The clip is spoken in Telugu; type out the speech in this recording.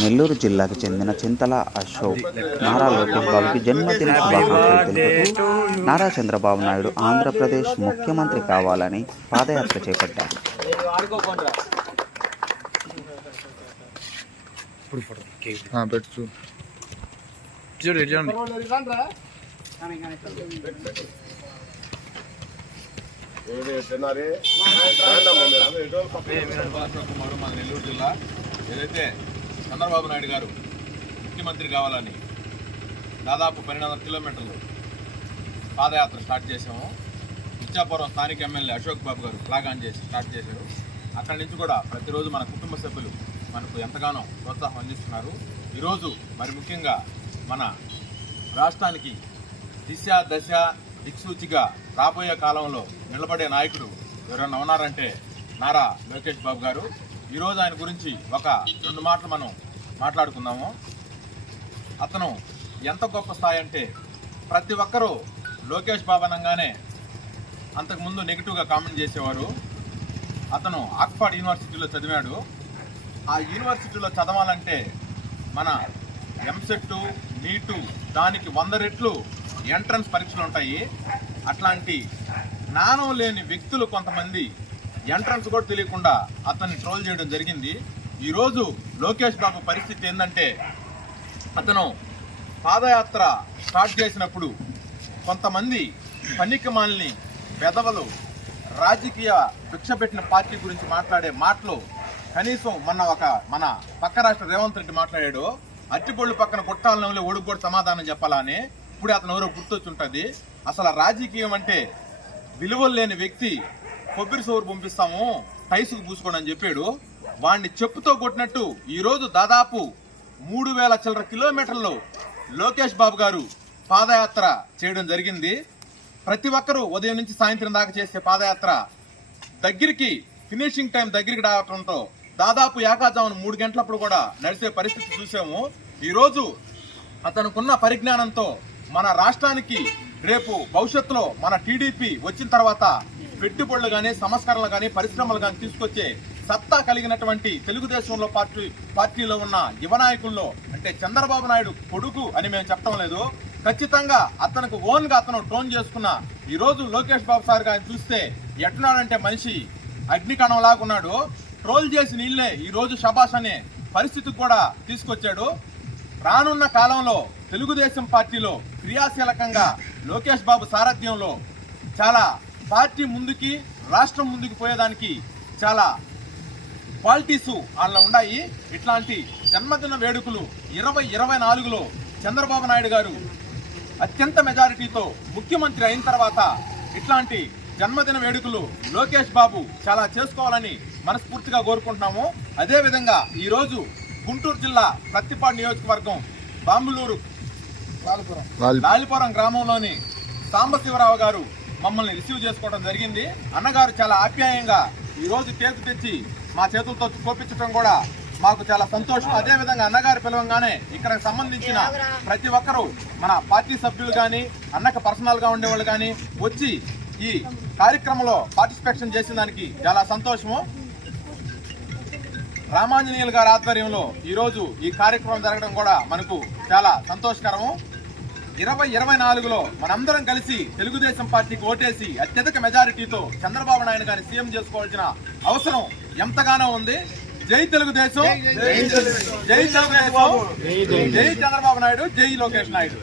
నెల్లూరు జిల్లాకు చెందిన చింతల అశోక్ నారా లోకేష్ బాబుకి జన్మదిన శుభాకాంక్షలు తెలుపుతూ నారా చంద్రబాబు నాయుడు ఆంధ్రప్రదేశ్ ముఖ్యమంత్రి కావాలని పాదయాత్ర చేపట్టారు. నెల్లూరు జిల్లా ఏదైతే చంద్రబాబు నాయుడు గారు ముఖ్యమంత్రి కావాలని దాదాపు 1200 కిలోమీటర్లు పాదయాత్ర స్టార్ట్ చేసాము. ఇచ్చాపురం స్థానిక ఎమ్మెల్యే అశోక్ బాబు గారు ఫ్లాగ్ ఆన్ చేసి స్టార్ట్ చేశారు. అక్కడి నుంచి కూడా ప్రతిరోజు మన కుటుంబ సభ్యులు మనకు ఎంతగానో ప్రోత్సాహం అందిస్తున్నారు. ఈరోజు మరి ముఖ్యంగా మన రాష్ట్రానికి దిశ దశ దిక్సూచిగా రాబోయే కాలంలో నిలబడే నాయకుడు ఎవరైనా ఉన్నారంటే నారా లోకేష్ బాబు గారు. ఈరోజు ఆయన గురించి ఒక 2 మాటలు మనం మాట్లాడుకుందాము. అతను ఎంత గొప్ప స్థాయి అంటే ప్రతి ఒక్కరూ లోకేష్ బాబు అనగానే అంతకుముందు నెగిటివ్గా కామెంట్ చేసేవారు. అతను ఆక్స్ఫర్డ్ యూనివర్సిటీలో చదివాడు. ఆ యూనివర్సిటీలో చదవాలంటే మన ఎంసెట్ నీటు దానికి 100 రెట్లు ఎంట్రన్స్ పరీక్షలు ఉంటాయి. అట్లాంటి జ్ఞానం లేని వ్యక్తులు కొంతమంది ఎంట్రన్స్ కూడా తెలియకుండా అతన్ని ట్రోల్ చేయడం జరిగింది. ఈరోజు లోకేష్ బాబు పరిస్థితి ఏంటంటే అతను పాదయాత్ర స్టార్ట్ చేసినప్పుడు కొంతమంది పనికిమాలిని పెదవులు రాజకీయ భిక్ష పెట్టిన పార్టీ గురించి మాట్లాడే మాటలు కనీసం మన పక్క రాష్ట్ర రేవంత్ రెడ్డి మాట్లాడాడు. అట్టిపొళ్ళు పక్కన పుట్టాలని ఒడుగు కూడా సమాధానం చెప్పాలని. ఇప్పుడే అతను ఎవరో గుర్తొచ్చుంటుంది. అసలు రాజకీయం అంటే విలువలు లేని వ్యక్తి కొబ్బరి సోరు పంపిస్తాము టైసుకు పూసుకోండి అని చెప్పాడు. వాడిని చెప్పుతో కొట్టినట్టు ఈరోజు దాదాపు 3000 చిల్లర కిలోమీటర్లు లోకేష్ బాబు గారు పాదయాత్ర చేయడం జరిగింది. ప్రతి ఒక్కరూ ఉదయం నుంచి సాయంత్రం దాకా చేసే పాదయాత్ర దగ్గరికి ఫినిషింగ్ టైం దగ్గరికి రావడంతో దాదాపు ఏకాజామున 3 గంటలప్పుడు కూడా నడిచే పరిస్థితి చూసాము. ఈరోజు అతనుకున్న పరిజ్ఞానంతో మన రాష్ట్రానికి రేపు భవిష్యత్తులో మన టీడీపీ వచ్చిన తర్వాత పెట్టుబడులు కానీ సంస్కరణలు కానీ పరిశ్రమలు కానీ తీసుకొచ్చే సత్తా కలిగినటువంటి తెలుగుదేశంలో పార్టీలో ఉన్న యువ నాయకుల్లో అంటే చంద్రబాబు నాయుడు కొడుకు అని మేము చెప్పడం లేదు. ఖచ్చితంగా అతనికి ఓన్గా అతను టోన్ చేసుకున్న ఈరోజు లోకేష్ బాబు సార్ గారిని చూస్తే ఎట్టున్నాడంటే మనిషి అగ్నికణంలాగా ఉన్నాడు. ట్రోల్ చేసి నీళ్లే ఈరోజు షబాష్ అనే పరిస్థితికి కూడా తీసుకొచ్చాడు. రానున్న కాలంలో తెలుగుదేశం పార్టీలో క్రియాశీలకంగా లోకేష్ బాబు సారథ్యంలో చాలా పార్టీ ముందుకి రాష్ట్రం ముందుకు పోయేదానికి చాలా క్వాలిటీస్ వాళ్ళ ఉన్నాయి. ఇట్లాంటి జన్మదిన వేడుకలు 2024లో చంద్రబాబు నాయుడు గారు అత్యంత మెజారిటీతో ముఖ్యమంత్రి అయిన తర్వాత ఇట్లాంటి జన్మదిన వేడుకలు లోకేష్ బాబు చాలా చేసుకోవాలని మనస్ఫూర్తిగా కోరుకుంటున్నాము. అదేవిధంగా ఈరోజు గుంటూరు జిల్లా ప్రత్తిపాడు నియోజకవర్గం బాంబులూరు లాలిపురం గ్రామంలోని సాంబశివరావు గారు మమ్మల్ని రిసీవ్ చేసుకోవడం జరిగింది. అన్నగారు చాలా ఆప్యాయంగా ఈరోజు కేకు తెచ్చి మా చేతులతో కోపించడం కూడా మాకు చాలా సంతోషం. అదేవిధంగా అన్నగారు పిలవంగానే ఇక్కడ సంబంధించిన ప్రతి ఒక్కరూ మన పార్టీ సభ్యులు కానీ అన్నకు పర్సనల్గా ఉండేవాళ్ళు కానీ వచ్చి ఈ కార్యక్రమంలో పార్టిసిపేషన్ చేసిన దానికి చాలా సంతోషము. రామాంజనేయులు గారి ఆధ్వర్యంలో ఈరోజు ఈ కార్యక్రమం జరగడం కూడా మనకు చాలా సంతోషకరము. 2024లో మనందరం కలిసి తెలుగుదేశం పార్టీకి ఓటేసి అత్యధిక మెజారిటీతో చంద్రబాబు నాయుడు గారిని సీఎం చేసుకోవాల్సిన అవసరం ఎంతగానో ఉంది. జై తెలుగుదేశం, జై తెలుగుదేశం, జై చంద్రబాబు నాయుడు, జై లోకేష్ నాయుడు.